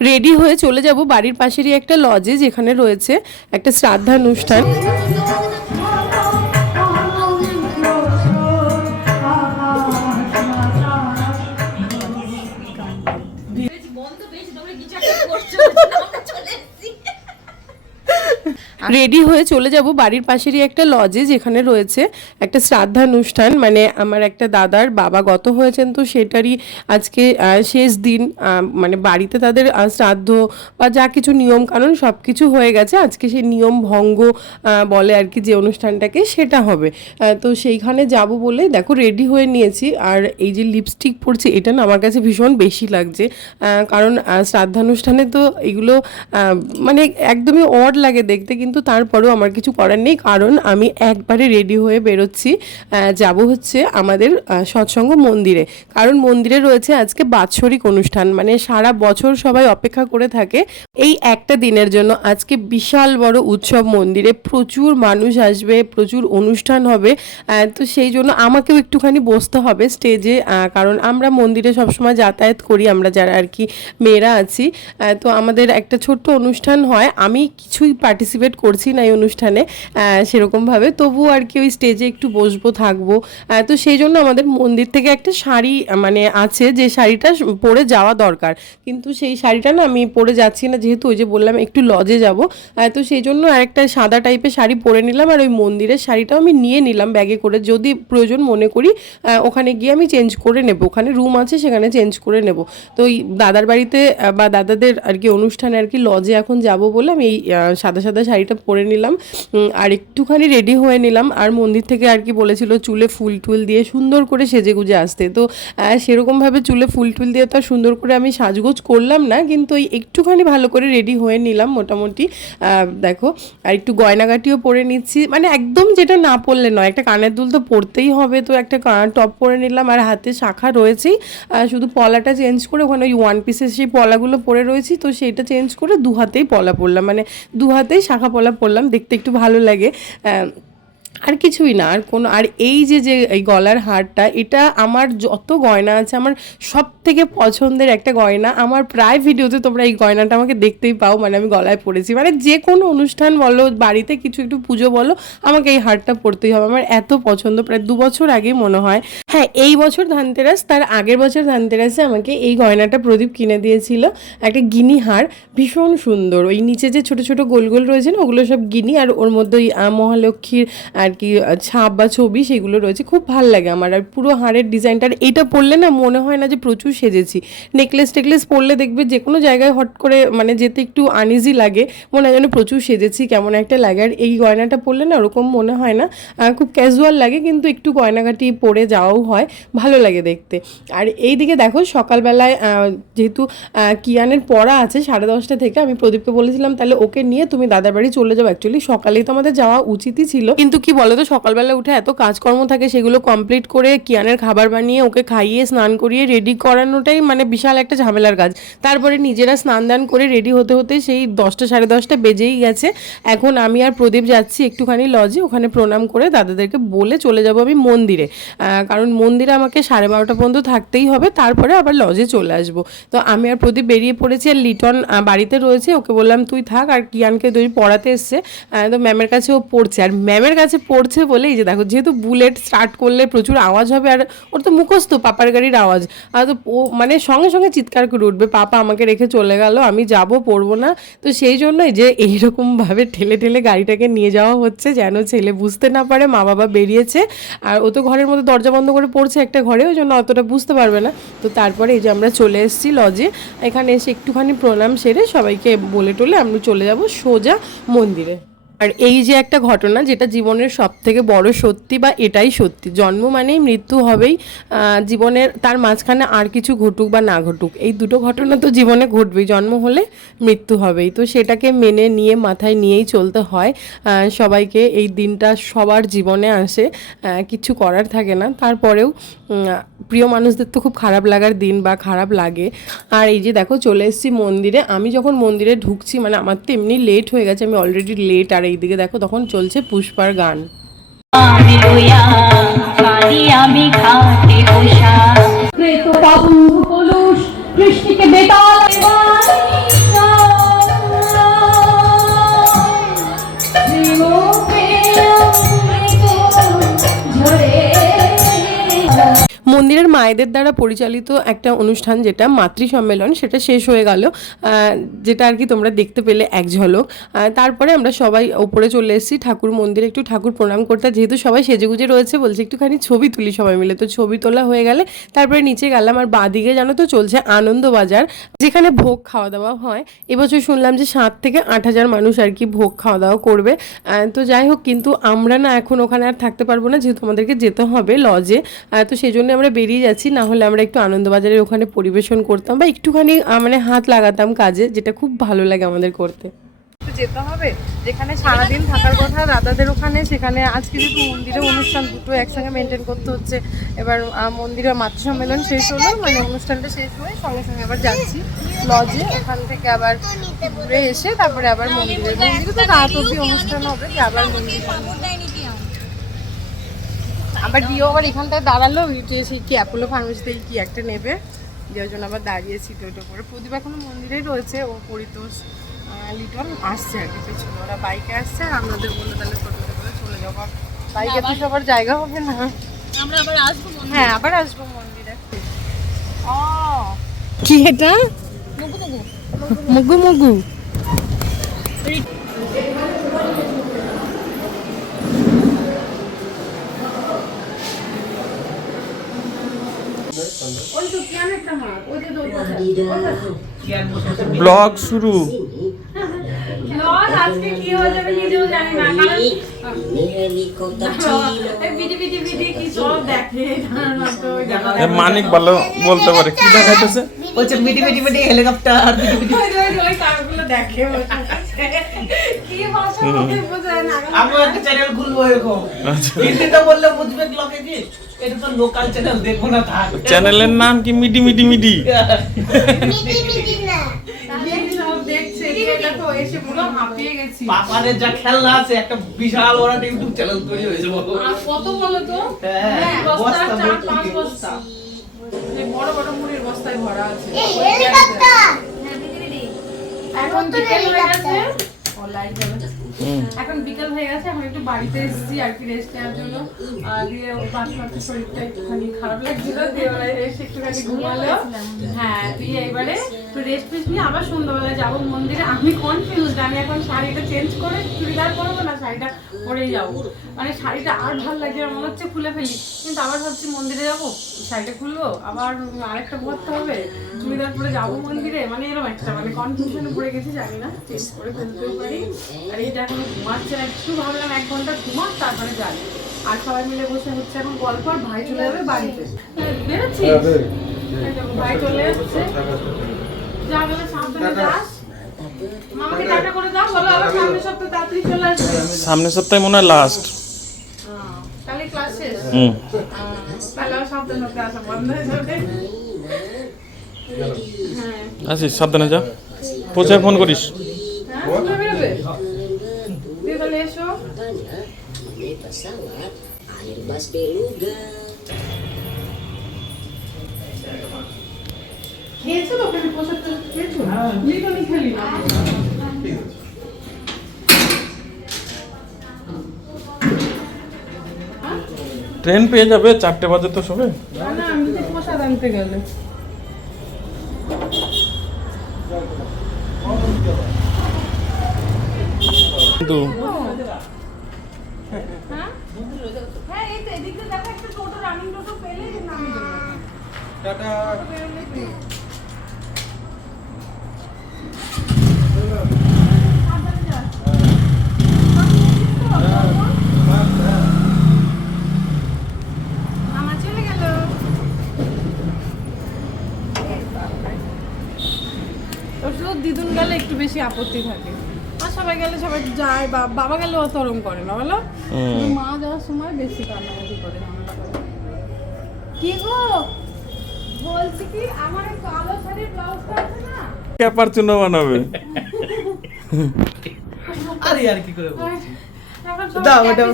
Ready হয়ে চলে যাব বাড়ির পাশেরই একটা লজে যেখানে রয়েছে একটা শ্রাদ্ধানুষ্ঠান। রেডি হয়ে চলে যাব বাড়ির পাশেরই একটা লজে যেখানে রয়েছে একটা শ্রাদ্ধানুষ্ঠান। মানে আমার একটা দাদার বাবা গত হয়েছেন তো সেটারই আজকে শেষ দিন মানে বাড়িতে তাদের শ্রাদ্ধ বা যা কিছু নিয়ম কানুন সব কিছু হয়ে গেছে। আজকে সেই নিয়ম ভঙ্গ বলে আর কি যে অনুষ্ঠানটাকে সেটা হবে। তো সেইখানে যাব বলে দেখো রেডি হয়ে নিয়েছি। আর এই যে লিপস্টিক পরছি, এটা না আমার কাছে ভীষণ বেশি লাগছে। কারণ শ্রাদ্ধানুষ্ঠানে তো এগুলো মানে একদমই অড লাগে দেখতে। কিন্তু তারপরেও আমার কিছু করার নেই, কারণ আমি একবারে রেডি হয়ে বেরোচ্ছি যাব হচ্ছে আমাদের সৎসঙ্গ মন্দিরে। কারণ মন্দিরে রয়েছে আজকে বাৎসরিক অনুষ্ঠান মানে সারা বছর সবাই অপেক্ষা করে থাকে এই একটা দিনের জন্য। আজকে বিশাল বড় উৎসব মন্দিরে, প্রচুর মানুষ আসবে, প্রচুর অনুষ্ঠান হবে তো সেই জন্য আমাকেও একটুখানি বসতে হবে স্টেজে কারণ আমরা মন্দিরে সবসময় যাতায়াত করি, আমরা যারা আর কি মেয়েরা আছি তো আমাদের একটা ছোট্ট অনুষ্ঠান হয়, আমি কিছুই পার্টিসিপেট করছি না এই অনুষ্ঠানে সেরকমভাবে। তবুও আর কি ওই স্টেজে একটু বসবো, থাকব। তো সেই জন্য আমাদের মন্দির থেকে একটা শাড়ি মানে আছে যে শাড়িটা পরে যাওয়া দরকার। কিন্তু সেই শাড়িটা না আমি পরে যাচ্ছি না, যেহেতু ওই যে বললাম একটু লজে যাব। তো সেই জন্য আরেকটা সাদা টাইপের শাড়ি পরে নিলাম আর ওই মন্দিরের শাড়িটাও আমি নিয়ে নিলাম ব্যাগে করে। যদি প্রয়োজন মনে করি ওখানে গিয়ে আমি চেঞ্জ করে নেব। ওখানে রুম আছে, সেখানে চেঞ্জ করে নেব। তো ওই দাদার বাড়িতে বা দাদাদের আর কি অনুষ্ঠানে আর কি লজে এখন যাব বলে আমি এই সাদা সাদা শাড়িটা পরে নিলাম। আর একটুখানি রেডি হয়ে নিলাম। আর মন্দির থেকে আর কি বলেছিল, চুলে ফুল টুল দিয়ে সুন্দর করে সেজে গুজে আসতে। তো সেরকমভাবে চুলে ফুল টুল দিয়ে তো সুন্দর করে আমি সাজগোজ করলাম না, কিন্তু ওই একটুখানি ভালো করে রেডি হয়ে নিলাম মোটামুটি। দেখো, আর একটু গয়নাগাটিও পরে নিচ্ছি। মানে একদম যেটা না পরলে নয়, একটা কানের দুল তো পরতেই হবে, তো একটা টপ পরে নিলাম। আর হাতে শাখা রয়েছেই। শুধু পলাটা চেঞ্জ করে ওখানে ওই ওয়ান পিসের সেই পলাগুলো পরে রয়েছি, তো সেইটা চেঞ্জ করে দু হাতেই পলা পরলাম। মানে দু হাতেই শাখা পলা পরলাম দেখতে একটু ভালো লাগে। আর কিছুই না, আর কোনো, আর এই যে যে, এই গলার হারটা, এটা আমার যত গয়না আছে, আমার সব থেকে পছন্দের একটা গয়না। আমার প্রায় ভিডিওতে তোমরা এই গয়নাটা আমাকে দেখতেই পাও মানে আমি গলায় পরেছি। মানে যে কোনো অনুষ্ঠান বলো, বাড়িতে কিছু একটু পুজো বলো, আমাকে এই হারটা পরতেই হবে। আমার এত পছন্দ, প্রায় দু বছর আগে মনে হয়। হ্যাঁ এই বছর ধানতেরাস, তার আগের বছর ধানতেরাসে আমাকে এই গয়নাটা প্রদীপ কিনে দিয়েছিল, একটা গিনি হার, ভীষণ সুন্দর। ওই নিচে যে ছোট ছোট গোল গোল রয়েছে না, ওগুলো সব গিনি, আর ওর মধ্যে ওই মহালক্ষ্মীর আর কি ছাপ বা ছবি সেগুলো রয়েছে, খুব ভালো লাগে আমার। আর পুরো হাড়ের ডিজাইনটা, আর এটা পরলে না মনে হয় না যে প্রচুর সেজেছি। নেকলেস টেকলেস পরলে দেখবে যে কোনো জায়গায় হট করে মানে যেতে একটু আনইজি লাগে, মনে হয় যেন প্রচুর সেজেছি, কেমন একটা লাগে। আর এই গয়নাটা পরলে না ওরকম মনে হয় না খুব ক্যাজুয়াল লাগে, কিন্তু একটু গয়নাগাটি পরে যাওয়াও হয়, ভালো লাগে দেখতে। আর এই দিকে দেখো সকালবেলায় যেহেতু কিয়ানের পড়া আছে সাড়ে দশটা থেকে, আমি প্রদীপকে বলেছিলাম, তাহলে ওকে নিয়ে তুমি দাদার বাড়ি চলে যাও অ্যাকচুয়ালি সকালেই তো আমাদের যাওয়া উচিতই ছিল। কিন্তু কি বলো তো সকালবেলা উঠে এত কাজকর্ম থাকে, সেগুলো কমপ্লিট করে কিয়ানের খাবার বানিয়ে ওকে খাইয়ে স্নান করিয়ে রেডি করানোটাই মানে বিশাল একটা ঝামেলার কাজ। তারপরে নিজেরা স্নান দান করে রেডি হতে হতে সেই দশটা সাড়ে দশটা বেজেই গেছে। এখন আমি আর প্রদীপ যাচ্ছি একটুখানি লজে ওখানে প্রণাম করে দাদাদেরকে বলে চলে যাব আমি মন্দিরে। কারণ মন্দিরে আমাকে সাড়ে বারোটা পর্যন্ত থাকতেই হবে, তারপরে আবার লজে চলে আসব। তো আমি আর প্রদীপ বেরিয়ে পড়েছি আর লিটন বাড়িতে রয়েছে, ওকে বললাম, তুই থাক, আর কিয়ানকে তুই পড়াতে এসছে। তো ম্যামের কাছে ও পড়ছে। আর ম্যামের কাছে পড়ছে বলে, এই যে দেখো, যেহেতু বুলেট স্টার্ট করলে প্রচুর আওয়াজ হবে, আর ওর তো মুখস্থ, পাপার গাড়ির আওয়াজ। আর তো মানে সঙ্গে সঙ্গে চিৎকার করে উঠবে, পাপা, আমাকে রেখে চলে গেল, আমি যাব, পড়ব না। তো সেই জন্যই যে এইরকমভাবে ঠেলে ঠেলে গাড়িটাকে নিয়ে যাওয়া হচ্ছে, যেন ছেলে বুঝতে না পারে মা বাবা বেরিয়েছে। আর ও তো ঘরের মধ্যে দরজা বন্ধ করে পড়ছে একটা ঘরে, ওই জন্য অতটা বুঝতে পারবে না। তো তারপরে এই যে আমরা চলে এসেছি লজে এখানে এসে একটুখানি প্রণাম সেরে সবাইকে বলে টলে আমরা চলে যাব সোজা মন্দিরে। আর এই যে একটা ঘটনা যেটা জীবনের সব থেকে বড় সত্যি বা এটাই সত্যি, জন্ম মানেই মৃত্যু হবেই জীবনের তার মাঝখানে আর কিছু ঘটুক বা না ঘটুক, এই দুটো ঘটনা তো জীবনে ঘটবেই, জন্ম হলে মৃত্যু হবেই। তো সেটাকে মেনে নিয়ে, মাথায় নিয়েই চলতে হয় সবাইকে এই দিনটা সবার জীবনে আসে কিছু করার থাকে না। তারপরেও প্রিয় মানুষদের তো খুব খারাপ লাগার দিন বা খারাপ লাগে। আর এই যে দেখো, চলে এসেছি মন্দিরে। আমি যখন মন্দিরে ঢুকছি মানে আমার তো এমনি লেট হয়ে গেছে, আমি অলরেডি লেট আর এইদিকে দেখো তখন চলছে পুষ্পার গান। কৃষ্ণিকে বেতাল। মন্দিরের মায়েদের দ্বারা পরিচালিত একটা অনুষ্ঠান যেটা মাতৃ সম্মেলন সেটা শেষ হয়ে গেল। যেটা আর কি তোমরা দেখতে পেলে এক ঝলক। তারপরে আমরা সবাই ওপরে চলে এসেছি, ঠাকুর মন্দিরে একটু ঠাকুর প্রণাম করতে। যেহেতু সবাই সেজেগুজে রয়েছে, বলছে একটুখানি ছবি তুলি সবাই মিলে। তো ছবি তোলা হয়ে গেলে তারপরে নিচে গেলাম আর বাদিকে জানো তো চলছে আনন্দবাজার, যেখানে ভোগ খাওয়া দাওয়া হয়। এবছর শুনলাম যে সাত থেকে আট হাজার মানুষ আর কি ভোগ খাওয়া দাওয়া করবে তো যাই হোক, কিন্তু আমরা না এখন ওখানে আর থাকতে পারব না, যেহেতু আমাদেরকে যেতে হবে লজে। তো সেই জন্য আমরা বেরিয়ে যাচ্ছি, না হলে আমরা একটু আনন্দবাজারের ওখানে পরিবেশন করতাম বা একটুখানি মানে হাত লাগাতাম কাজে, যেটা খুব ভালো লাগে আমাদের করতে। যেতে হবে, যেখানে সারাদিন থাকার কথা, দাদাদের ওখানে, সেখানে আজকে যেহেতু মন্দিরে অনুষ্ঠান, দুটো একসঙ্গে মেনটেন করতে হচ্ছে। এবার মন্দিরে মাতৃ সম্মেলন শেষ হলো মানে অনুষ্ঠানটা শেষ হয়ে সঙ্গে সঙ্গে আবার যাচ্ছি। লজে ওখান থেকে আবার ঘুরে এসে, তারপরে আবার মন্দিরে। মন্দিরে তো রাত অব্দি অনুষ্ঠান হবে আবার মন্দির আবার দিও আবার এখানটায় দাঁড়াল সেই কি অ্যাপোলো ফার্মেসিতে কি একটা নেবে? যে ওই জন্য আবার দাঁড়িয়েছি তো ওটা করে। প্রদীপ এখনও মন্দিরেই রয়েছে ও পরিতোষ লিটন আসছে আর কি পেছনে। ওরা বাইকে আসছে আর আমাদের বলল তাহলে টোটোতে করে চলে যাব। বাইকে তো সবার জায়গা হবে না। আমরা আবার আসব হ্যাঁ আবার আসব মন্দিরে। ও। কি এটা? মুগু মুগু। ব্লগ শুরু। আজকে কি হয়ে যাবে নিজেও জানি না কারণ বিডি বিডি বিডি কি সব দেখে। জানো তো এ মানিক ভালো বলতে পারে। কি দেখাইতেছে? বলছে মিটি মিটি মিটি হেলিকপ্টার দেখে একটা চ্যানেল খুলবো এরকম। হিন্দিতে বললে বুঝবে লোকে কি? এটা তো লোকাল চ্যানেল দেখব না থাক। চ্যানেলের নাম কি? মিডি মিডি মিডি। তো যা খেলনা আছে একটা বিশাল বড় একটা ইউটিউব চ্যানেল তৈরি হয়েছে বলো। কত বলো তো? হ্যাঁ, বস্তা বস্তা চার পাঁচ বস্তা। বড় বড় মুড়ির বস্তায় ভরা আছে। এখন হয়ে গেছে। ও, লাইট। এখন বিকেল হয়ে গেছে এখন একটু বাড়িতে এসেছি আর কি রেস্ট নেওয়ার জন্য। দিয়ে বাকি শরীরটা একটুখানি খারাপ লাগছিল দিয়ে ওরা এসে একটুখানি ঘুমালো। হ্যাঁ দিয়ে এবারে একটু রেস্ট ফেস্ট নিয়ে আবার সন্ধ্যাবেলায় যাব মন্দিরে। আমি কনফিউজ আমি এখন শাড়িটা চেঞ্জ করে চুড়িদার পরবো না শাড়িটা পরেই যাব। মানে শাড়িটা আর ভালো লাগছে আমার মনে হচ্ছে খুলে ফেলি। কিন্তু আবার ভাবছি মন্দিরে যাব। শাড়িটা খুলবো? আবার আরেকটা পরতে হবে চুড়িদার পরে যাব মন্দিরে? মানে এরকম একটা মানে কনফিউশনে পড়ে গেছি জানি না চেঞ্জ করে ফেলতেও পারি। আর এটা এখন ঘুমাচ্ছে না একটু ভাবলাম এক ঘণ্টা ঘুমাক তারপরে যাই। আর সবাই মিলে বসে হচ্ছে এখন গল্প আর ভাই চলে যাবে বাড়িতে। হ্যাঁ, বেরোচ্ছিস ভাই চলে যাচ্ছে। যা বলে সাবধানে যাস। মামাকে করে দাও সামনের সপ্তাহে তাড়াতাড়ি চলে আসবে। সামনের সপ্তাহে মনে হয় লাস্ট হ্যাঁ, তাহলে ক্লাস হুম তাহলে আবার সাবধানে সাথে আসা বন্ধ হয়ে যাবে হ্যাঁ আসিস সাবধানে যা। পৌঁছায় ফোন করিস। হ্যাঁ খেয়েছো তো? খেয়েছো? লিটনই খেলি না। ট্রেন পেয়ে যাবে চারটে বাজে তো সবে। না না আমি তো প্রসাদ আনতে গেলে। কিন্তু হ্যাঁ এই তো এদিকে দেখো একটা টোটো রানিং টোটো পেলে নামিয়ে দেবো মামা চলে গেল ওর শুধু দিদুন গেলে একটু বেশি আপত্তি থাকে। আর সবাই গেলে সবাই যায় বা বাবা গেলে অত ওরম করে না বলো? মা যাওয়ার সময় বেশি কান্নাকাটি করে কি গো? বলছি কি আমার কালো শাড়ির ব্লাউজটা আছে না? ক্যাপার চুনো বানাবে। আরে আর কি করে? দাও ওটা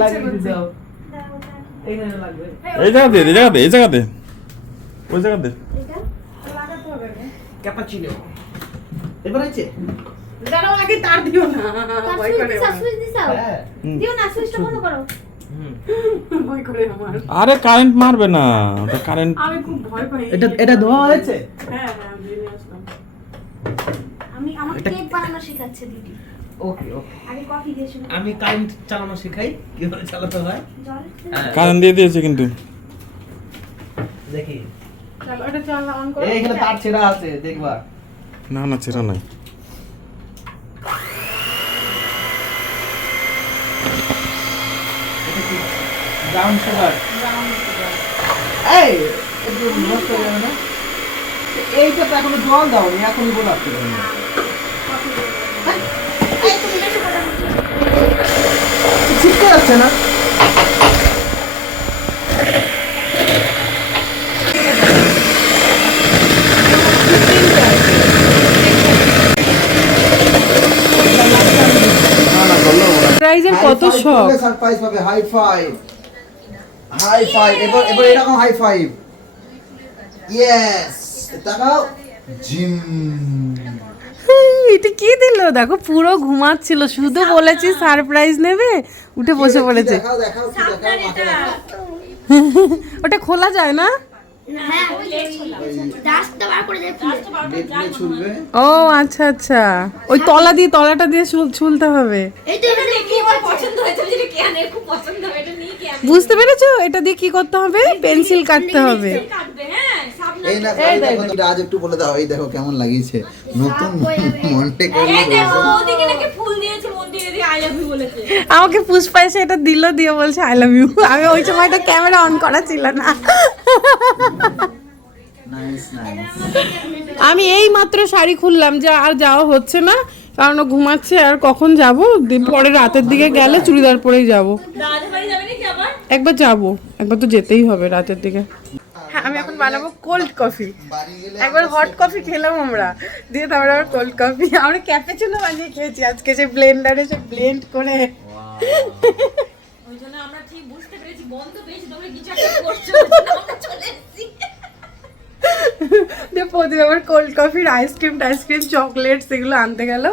লাগিয়ে এইখানে লাগবে। এই জায়গাতে এই জায়গাতে এই জায়গাতে ওই ক্যাপাচিনো। এবার আছে দাঁড়াও আগে তার দিও না। ভয় করে আমার। হ্যাঁ। হুম। দিও না সুইচটা বন্ধ করো। ভয় করে আমার। আরে কারেন্ট মারবে না। ওটা কারেন্ট আমি খুব ভয় পাই। এটা এটা ধোয়া হয়েছে? হ্যাঁ হ্যাঁ আমি জেনে আসলাম। আমি আমাকে কেক বানানো শেখাচ্ছে দিদি। ওকে ওকে। আগে কফি দিয়ে আমি কারেন্ট চালানো শেখাই কীভাবে চালাতে হয়। হ্যাঁ। কারেন্ট দিয়ে দিয়েছে কিন্তু। দেখি। চলো এটা চল অন করো। এই এখানে তার ছেঁড়া আছে দেখবা। না না ছেড়া নাই। ব্রাউন সুগার এই একটু নষ্ট হয়ে যাবে না? এইটা তো এখনও জল দাওনি এখনই বেশি কথা বলছো ছিটকে যাচ্ছে না? সারপ্রাইজ পাবে হাই ফাইভ হাই ফাইভ এবার এবার এরকম হাই ফাইভ ইয়েস তাকাও। জিম। এটা কি দিল? দেখো পুরো ঘুমাচ্ছিল। শুধু বলেছি সারপ্রাইজ নেবে। উঠে বসে পড়েছে। ওটা খোলা যায় না? হ্যাঁ ও আচ্ছা আচ্ছা। ওই তলা দিয়ে তলাটা দিয়ে ছুল- ছুলতে হবে। এই তো এটা দেখি আমার পছন্দ হয়েছে যেটা কেয়ানের খুব পছন্দ হয় এটা নিয়ে কেয়ান। বুঝতে পেরেছ? এটা দিয়ে কি করতে হবে? পেন্সিল কাটতে হবে। হ্যাঁ এই না আজ একটু বলে দাও এই দেখো কেমন লাগিয়েছে। নতুন মনটে এই দেখো ওদিকে নাকি ফুল দিয়েছে মন্দিরে দিয়ে আই লাভ ইউ বলেছে। আমাকে পুষ্পা এসে এটা দিল দিয়ে বলছে আই লাভ ইউ আমি ওই সময়টা ক্যামেরা অন করা ছিল না। আমি এই মাত্র শাড়ি খুললাম যে আর যাওয়া হচ্ছে না কারণ ঘুমাচ্ছে আর কখন যাব? পরে রাতের দিকে গেলে চুড়িদার পরেই যাব। একবার যাব একবার তো যেতেই হবে রাতের দিকে। হ্যাঁ আমি এখন বানাবো কোল্ড কফি একবার হট কফি খেলাম আমরা। দিয়ে তারপরে আবার কোল্ড কফি আমরা ক্যাফে ক্যাপেচিনো বানিয়ে খেয়েছি আজকে সে ব্লেন্ডারে সে ব্লেন্ড করে। ওই জন্য আমরা ঠিক বুঝতে পেরেছি বন্ধ পেয়েছি তোমরা কিছু একটা করছ আমরা চলে প্রদীপ আবার কোল্ড কফির আইসক্রিম টাইসক্রিম চকলেট সেগুলো আনতে গেল।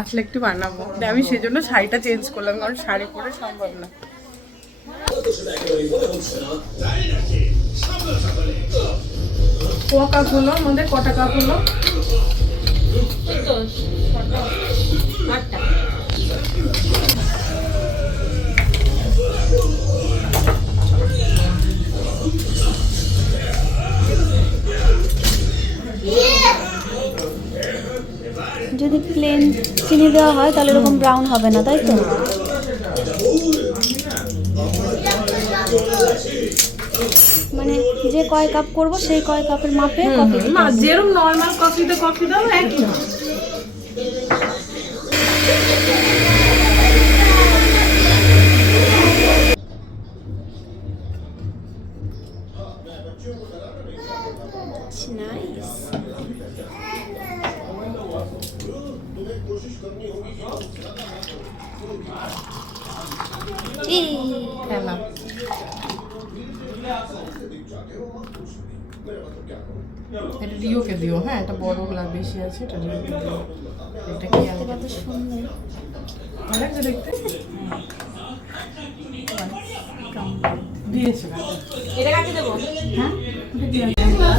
আসলে একটু বানাবো। আমি আমি সেজন্য শাড়িটা চেঞ্জ করলাম, কারণ শাড়ি পরে সম্ভব না। কাপ হলো আমাদের, কটা কাপ হলো? যদি প্লেন চিনি দেওয়া হয় তাহলে এরকম ব্রাউন হবে না তাই তো? মানে যে কয় কাপ করব সেই কয় কাপের মাপে কফি না যেরকম নর্মাল কফিতে কফি দাও একই না। খেলা। এটা রিওকে দিও হ্যাঁ এটা বড় গ্লাস বেশি আছে এটা রিওকে দিও। এটা কি আর কত সুন্দর। ভালো লাগছে দেখতে? দিয়েছে এটা কাকে দেবো? হ্যাঁ?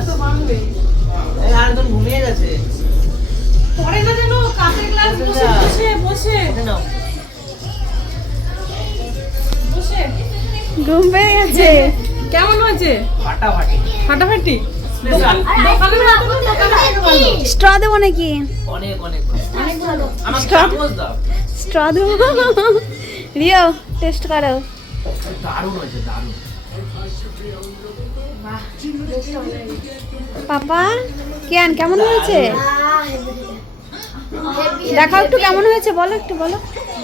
তো এই একদম ঘুমিয়ে গেছে। পরে না যেন কাঁচের গ্লাস বসে বসে। বসে ঘুম পেয়ে গেছে। কেমন হয়েছে? ফাটাফাটি। স্ট্র দেবো নাকি? অনেক অনেক ভালো। অনেক ভালো। আমার চামচ দাও। স্ট্র দেবো? রিও টেস্ট করো। দারুণ হয়েছে দারুণ। পাপা কেন কেমন হয়েছে? দেখাও একটু কেমন হয়েছে বলো একটু বলো।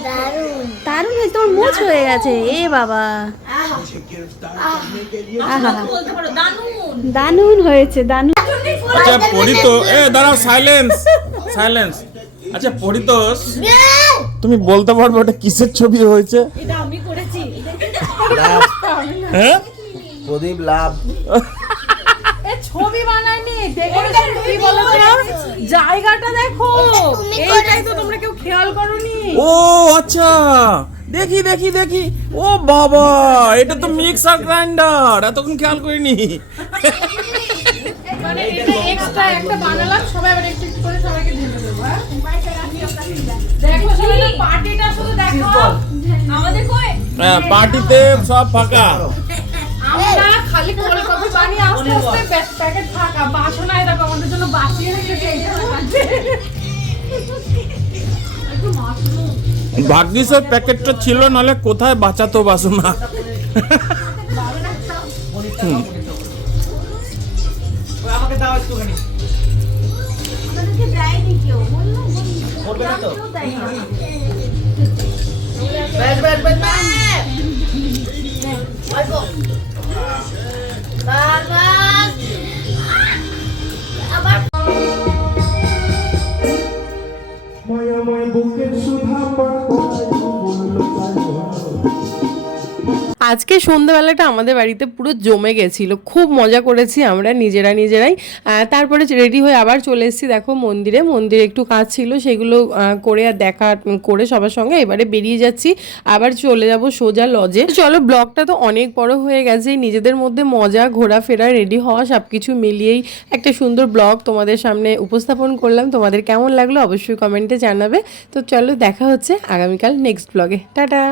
দারুণ। দারুণ হয়েছে তোমার মোচ হয়ে গেছে। এ বাবা। দানুন দানুন হয়েছে দানুন। আচ্ছা পরিতো এ দাঁড়াও সাইলেন্স সাইলেন্স আচ্ছা পরিতোষ তুমি বলতে পারবে ওটা কিসের ছবি হয়েছে? এটা আমি করেছি। হ্যাঁ? প্রদীপ লাভ। ছবি বানায়নি ডেকোরেশন কি বলেছে জায়গাটা দেখো। এইটাই তো তোমরা কেউ খেয়াল করনি। ও আচ্ছা দেখি দেখি দেখি। ও বাবা এটা তো মিক্সার গ্রাইন্ডার এতক্ষণ খেয়াল করিনি। মানে হ্যাঁ? হ্যাঁ, পার্টিতে সব ফাঁকা। আমরা খালি কোল্ড কফি বানিয়ে আস্তে আস্তে প্যাকেট ফাঁকা। বাসনায় দেখো আমাদের জন্য বাঁচিয়ে রেখেছে আছে ভাগ্যিসের প্যাকেটটা ছিল নাহলে কোথায় বাঁচাতো বাসনা? ওই আমাকে দাও একটুখানি। আজকে সন্ধ্যাবেলাটা আমাদের বাড়িতে পুরো জমে গেছিল। খুব মজা করেছি আমরা, নিজেরা নিজেরাই। তারপরে রেডি হয়ে আবার চলে এসেছি দেখো মন্দিরে। মন্দিরে একটু কাজ ছিল, সেগুলো করে আর দেখা, করে সবার সঙ্গে এবারে বেরিয়ে যাচ্ছি। আবার চলে যাব সোজা লজে চলো, ব্লগটা তো অনেক বড় হয়ে গেছে। নিজেদের মধ্যে মজা, ঘোরাফেরা রেডি হওয়া সব কিছু মিলিয়েই একটা সুন্দর ব্লগ তোমাদের সামনে উপস্থাপন করলাম। তোমাদের কেমন লাগল অবশ্যই কমেন্টে জানাবে। তো চলো, দেখা হচ্ছে আগামীকাল নেক্সট ব্লগে টাটা!